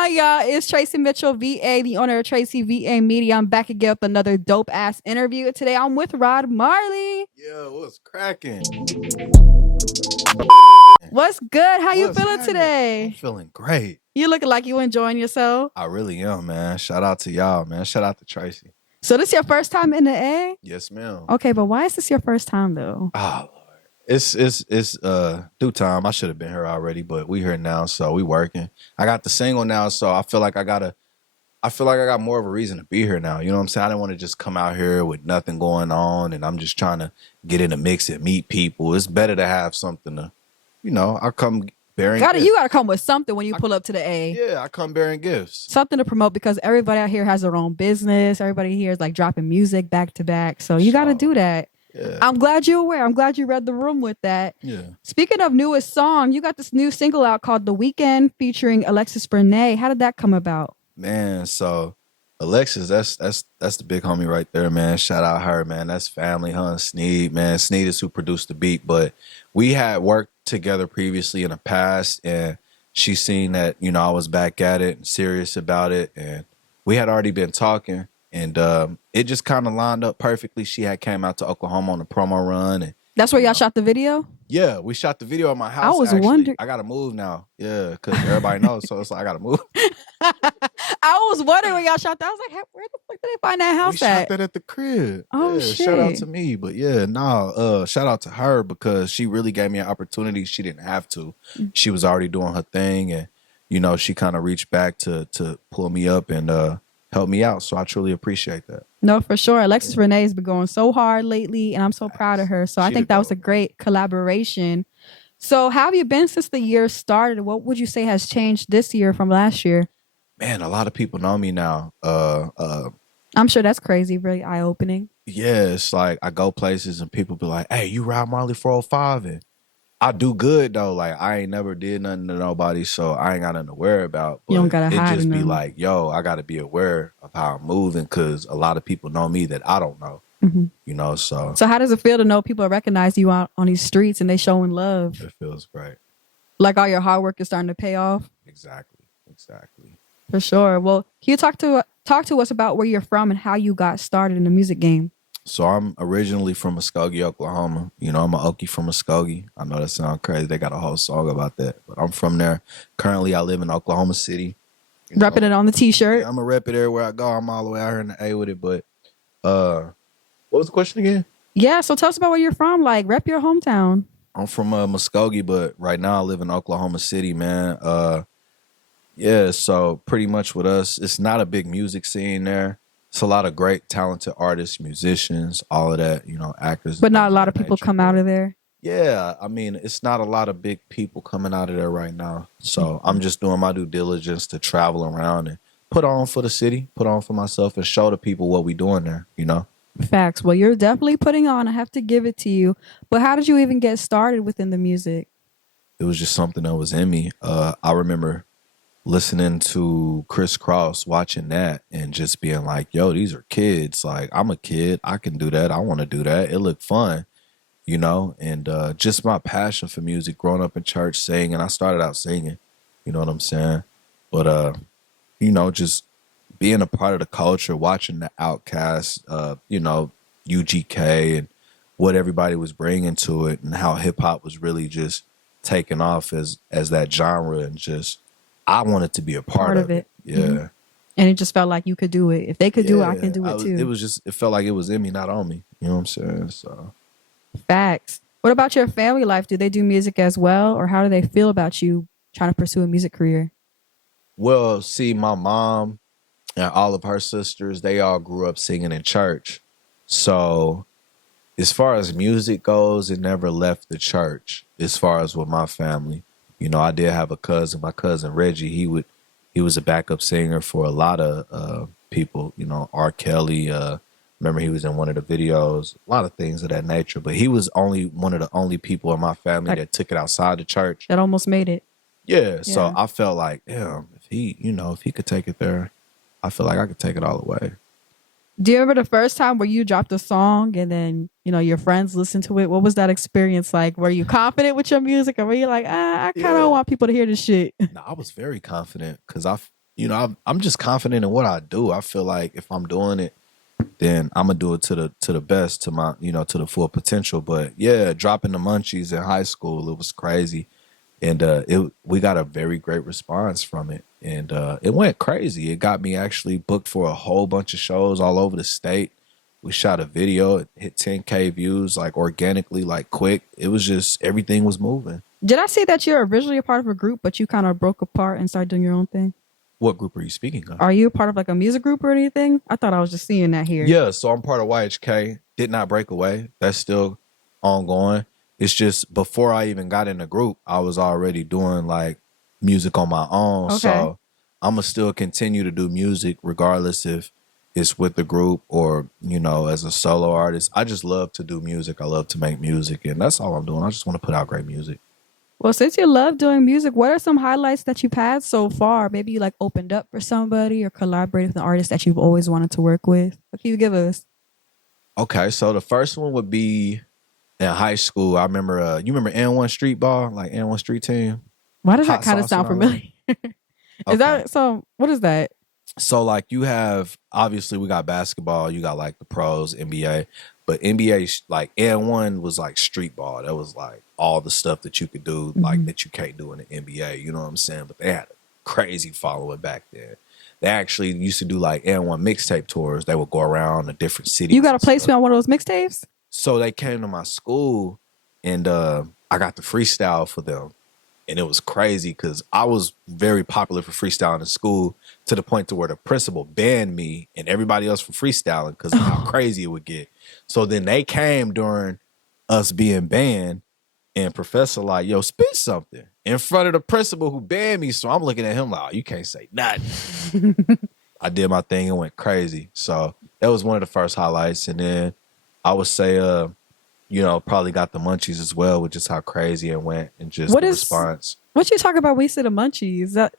on, y'all? It's Tracy Mitchell, VA, the owner of TracyVAMedia. I'm back again with another dope-ass interview. Today, I'm with Rod Marley. Yeah, what's cracking? What's good? How you feeling today? I'm feeling great. You looking like you enjoying yourself? I really am, man. Shout out to y'all, man. Shout out to Tracy. So this your first time in the A? Yes, ma'am. Okay, but why is this your first time, though? Oh, Lord. It's due time. I should have been here already, but we here now, so we working. I got the single now, so I feel like I got more of a reason to be here now. You know what I'm saying? I didn't want to just come out here with nothing going on, and I'm just trying to get in the mix and meet people. It's better to have something to, I come bearing gifts. You gotta come with something when you pull up to the A. Yeah, I come bearing gifts. Something to promote, because everybody out here has their own business. Everybody here is like dropping music back to back. So you gotta do that. Yeah. I'm glad you're aware. I'm glad you read the room with that. Yeah. Speaking of newest song, you got this new single out called The Weekend featuring Alexis Brene. How did that come about? Man, so Alexis, that's the big homie right there, man. Shout out her, man. That's family, huh? Sneed, man. Sneed is who produced the beat, but we had worked together previously in the past, and she seen that, I was back at it and serious about it, and we had already been talking, and it just kind of lined up perfectly. She had came out to Oklahoma on a promo run, and that's where y'all shot the video? Yeah, we shot the video at my house. I was wondering. I gotta move now. Yeah, because everybody knows, so it's like I gotta move. I was wondering when y'all shot that. I was like, where the fuck did they find that house we at? Shot that at the crib. Oh, yeah, shit. Shout out to me. But yeah, shout out to her, because she really gave me an opportunity. She didn't have to. She was already doing her thing, and she kind of reached back to pull me up and help me out. So I truly appreciate that. No, for sure. Alexis Renee has been going so hard lately, and I'm so proud of her. So I think that was a great collaboration. So how have you been since the year started? What would you say has changed this year from last year? Man, a lot of people know me now. I'm sure that's crazy, really eye-opening. Yeah, it's like I go places and people be like, "Hey, you ride Marley 405?" And I do good though. Like I ain't never did nothing to nobody, so I ain't got nothing to worry about. But you don't gotta hide. It just be like, yo, I gotta be aware of how I'm moving, because a lot of people know me that I don't know. Mm-hmm. So how does it feel to know people recognize you out on these streets and they showing love? It feels great. Like all your hard work is starting to pay off. Exactly. For sure. Well, can you talk to us about where you're from and how you got started in the music game? So I'm originally from Muskogee, Oklahoma. I'm an Okie from Muskogee. I know that sounds crazy. They got a whole song about that, but I'm from there. Currently, I live in Oklahoma City. Repping it on the t-shirt. Yeah, I'm a rep it everywhere I go. I'm all the way out here in the A with it. But what was the question again? Yeah, so tell us about where you're from. Like, rep your hometown. I'm from Muskogee, but right now I live in Oklahoma City, man. Yeah, so pretty much with us, it's not a big music scene there. It's a lot of great, talented artists, musicians, all of that, actors. But not a lot of people come out of there. Yeah, I mean, it's not a lot of big people coming out of there right now. So I'm just doing my due diligence to travel around and put on for the city, put on for myself, and show the people what we doing there, Facts. Well, you're definitely putting on. I have to give it to you. But how did you even get started within the music? It was just something that was in me. I remember listening to Chris Cross, watching that, and just being like, yo, these are kids. Like, I'm a kid. I can do that. I want to do that. It looked fun, and just my passion for music, growing up in church, singing. I started out singing, you know what I'm saying? But, just being a part of the culture, watching the Outkast, UGK, and what everybody was bringing to it, and how hip hop was really just taking off as that genre, and just, I wanted to be a part of it. Yeah. Mm-hmm. And it just felt like you could do it. If they could do it, I can do it too. It felt like it was in me, not on me. You know what I'm saying? So. Facts. What about your family life? Do they do music as well? Or how do they feel about you trying to pursue a music career? Well, see, my mom and all of her sisters, they all grew up singing in church. So as far as music goes, it never left the church as far as with my family. I did have a cousin, my cousin Reggie. He was a backup singer for a lot of people, R. Kelly. Remember, he was in one of the videos, a lot of things of that nature. But he was one of the only people in my family that took it outside the church. That almost made it. Yeah. So I felt like, damn, if he could take it there, I feel like I could take it all the way. Do you remember the first time where you dropped a song and then, your friends listened to it? What was that experience like? Were you confident with your music, or were you like, I kind of don't want people to hear this shit? No, I was very confident, because I'm just confident in what I do. I feel like if I'm doing it, then I'm gonna do it to the best, to my, to the full potential. But yeah, dropping the munchies in high school, it was crazy, and we got a very great response from it, and it went crazy. It got me actually booked for a whole bunch of shows all over the state. We shot a video, it hit 10K views like organically, like quick. It was just everything was moving. Did I say that you're originally a part of a group, but you kind of broke apart and started doing your own thing? What group are you speaking of? Are you a part of like a music group or anything? I thought I was just seeing that here. Yeah, so I'm part of YHK. Did not break away. That's still ongoing. It's just before I even got in the group, I was already doing like music on my own. Okay. So I'm gonna still continue to do music regardless if it's with the group or, as a solo artist. I just love to do music. I love to make music, and that's all I'm doing. I just want to put out great music. Well, since you love doing music, what are some highlights that you've had so far? Maybe you like opened up for somebody or collaborated with an artist that you've always wanted to work with. What can you give us? Okay, so the first one would be in high school. I remember, you remember N1 Street Ball, like N1 Street Team? Why does that Hot kind of sauce sound and all familiar? Okay. Is that so? What is that? So like you have, obviously we got basketball, you got like the pros, NBA, but NBA, like N1 was like street ball. That was like all the stuff that you could do, like that you can't do in the NBA, you know what I'm saying? But they had a crazy following back then. They actually used to do like N1 mixtape tours. They would go around to different cities. You got a placement on one of those mixtapes? So they came to my school, and I got the freestyle for them. And it was crazy because I was very popular for freestyling in school, to the point to where the principal banned me and everybody else from freestyling because of how crazy it would get. So then they came during us being banned, and professor like, yo, spit something in front of the principal who banned me. So I'm looking at him like, oh, you can't say nothing. I did my thing and went crazy. So that was one of the first highlights. And then I would say, probably got the munchies as well, with just how crazy it went and just the response. What you talk about when you say the munchies?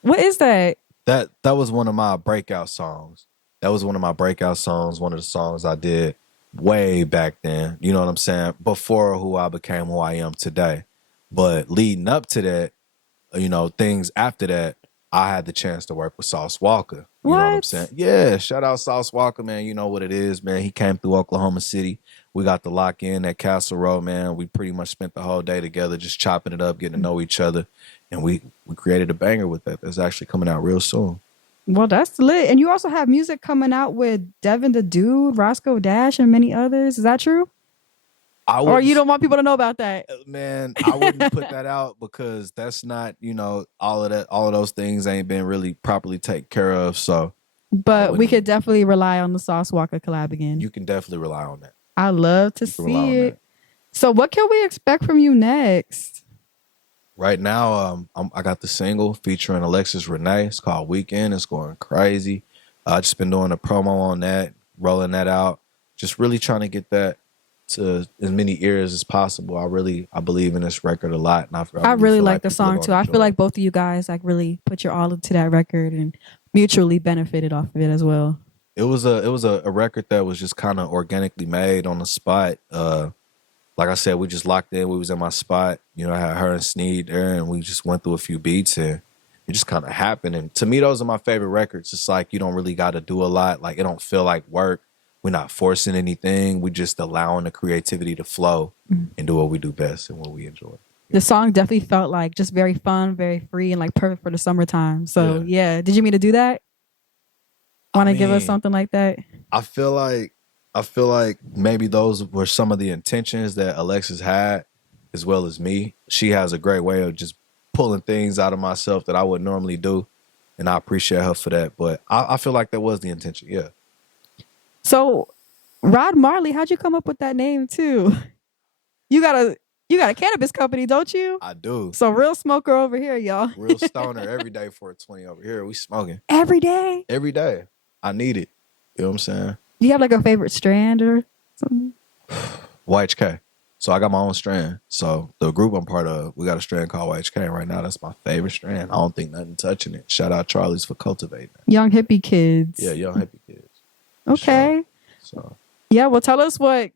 What is that? That was one of my breakout songs. That was one of my breakout songs, one of the songs I did way back then. You know what I'm saying? Before who I became who I am today. But leading up to that, things after that, I had the chance to work with Sauce Walker. You know what I'm saying? Yeah, shout out Sauce Walker, man. You know what it is, man. He came through Oklahoma City. We got to lock in at Castle Road, man. We pretty much spent the whole day together just chopping it up, getting to know each other. And we created a banger with that. That's actually coming out real soon. Well, that's lit. And you also have music coming out with Devin The Dude, Roscoe Dash, and many others. Is that true? Or you don't want people to know about that? Man, I wouldn't put that out because that's not, all of those things ain't been really properly taken care of. So, but we could definitely rely on the Sauce Walker collab again. You can definitely rely on that. I love to see it. So what can we expect from you next? Right now, I got the single featuring Alexis Renee. It's called Weekend. It's going crazy. I just been doing a promo on that, rolling that out. Just really trying to get that to as many ears as possible. I believe in this record a lot, and I really like the song too. I feel like both of you guys like really put your all into that record and mutually benefited off of it as well. It was a record that was just kind of organically made on the spot. Like I said, we just locked in. We was in my spot. I had her and Sneed there, and we just went through a few beats, and it just kind of happened. And to me, those are my favorite records. It's like you don't really got to do a lot. Like it don't feel like work. We're not forcing anything. We're just allowing the creativity to flow and do what we do best and what we enjoy. The song definitely felt like just very fun, very free, and like perfect for the summertime. So yeah. Did you mean to do that? Want to give us something like that? I feel like maybe those were some of the intentions that Alexis had, as well as me. She has a great way of just pulling things out of myself that I would normally do, and I appreciate her for that. But I feel like that was the intention. Yeah. So, Rod Marley, how'd you come up with that name too? You got a cannabis company, don't you? I do. So real smoker over here, y'all. Real stoner every day for a 20 over here. We smoking. Every day? Every day. I need it. You know what I'm saying? Do you have like a favorite strand or something? YHK. So I got my own strand. So the group I'm part of, we got a strand called YHK. And right now, that's my favorite strand. I don't think nothing touching it. Shout out Charlie's for cultivating it. Young hippie kids. Yeah, young hippie kids. Okay. Sure. So Yeah, well, tell us what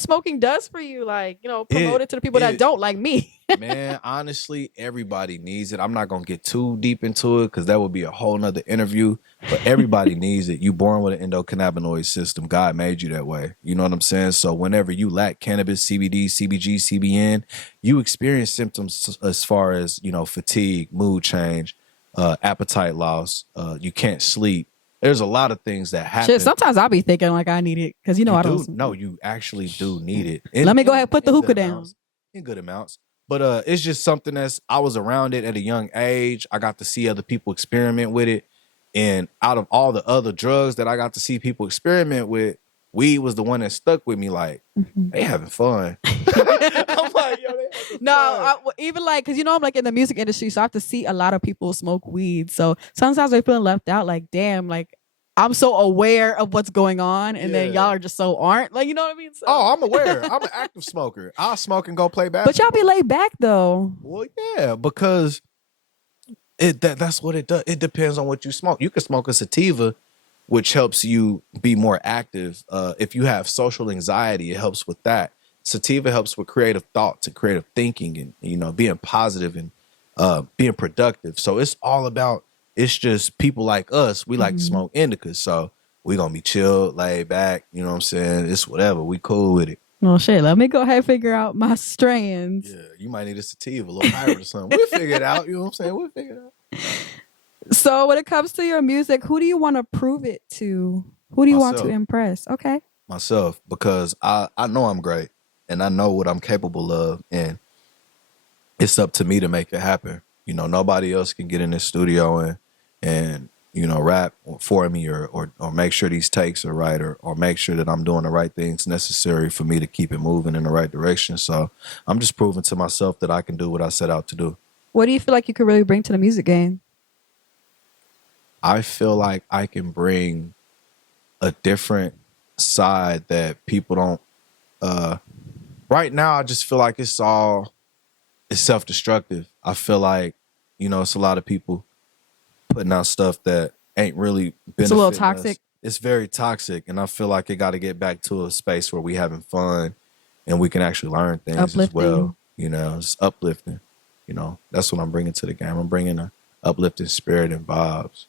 smoking does for you. Like, promote it to the people that don't, like me. Man, honestly, everybody needs it. I'm not gonna get too deep into it because that would be a whole nother interview. But everybody needs it. You born with an endocannabinoid system. God made you that way. You know what I'm saying? So whenever you lack cannabis, CBD, CBG, CBN, you experience symptoms as far as fatigue, mood change, appetite loss. You can't sleep. There's a lot of things that happen. Shit, sometimes I'll be thinking like I need it because I don't. No, you actually do need it. Let me go ahead and put the hookah down. In good amounts. But it's just something I was around it at a young age. I got to see other people experiment with it. And out of all the other drugs that I got to see people experiment with, weed was the one that stuck with me. Like, they having fun. I'm like, yo, they having fun. Even like, because I'm like in the music industry, so I have to see a lot of people smoke weed. So sometimes I feel left out. Like, damn, like I'm so aware of what's going on, and then y'all are just so aren't. Like, you know what I mean? So. Oh, I'm aware. I'm an active smoker. I'll smoke and go play basketball. But y'all be laid back though. Well, yeah, because that's what it does. It depends on what you smoke. You can smoke a sativa, which helps you be more active. If you have social anxiety, it helps with that. Sativa helps with creative thoughts and creative thinking and being positive and being productive. So it's all about. It's just people like us, we like to smoke indicas. So we going to be chilled, laid back. You know what I'm saying? It's whatever. We cool with it. Well, shit, let me go ahead and figure out my strands. Yeah, you might need a sativa, a little hybrid or something. We'll figure it out. You know what I'm saying? We'll figure it out. So when it comes to your music, who do you want to prove it to? Who do you want to impress? Okay. Myself, because I know I'm great and I know what I'm capable of. And it's up to me to make it happen. Nobody else can get in the studio and rap for me or make sure these takes are right or make sure that I'm doing the right things necessary for me to keep it moving in the right direction. So I'm just proving to myself that I can do what I set out to do. What do you feel like you could really bring to the music game? I feel like I can bring a different side that people don't. Right now, I just feel like it's self-destructive. I feel like, it's a lot of people putting out stuff that ain't really benefiting It's a little toxic. us. It's very toxic. And I feel like it got to get back to a space where we having fun and we can actually learn things as well. It's uplifting. That's what I'm bringing to the game. I'm bringing a uplifting spirit and vibes.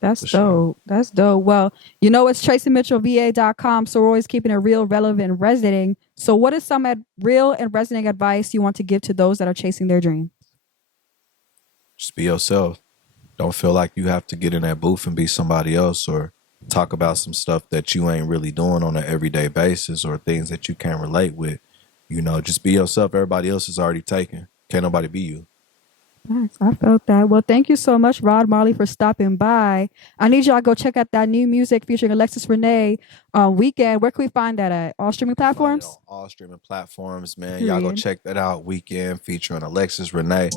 That's dope. Sure. That's dope. Well, it's TracyMitchellVA.com. So we're always keeping it real, relevant, and resonating. So what is some real and resonating advice you want to give to those that are chasing their dreams? Just be yourself. Don't feel like you have to get in that booth and be somebody else or talk about some stuff that you ain't really doing on an everyday basis or things that you can't relate with. Just be yourself. Everybody else is already taken. Can't nobody be you. Nice. I felt that. Well, thank you so much, Rod Marley, for stopping by. I need y'all to go check out that new music featuring Alexis Renee Weekend. Where can we find that at? All streaming platforms? All streaming platforms, man. Y'all go check that out. Weekend featuring Alexis Renee.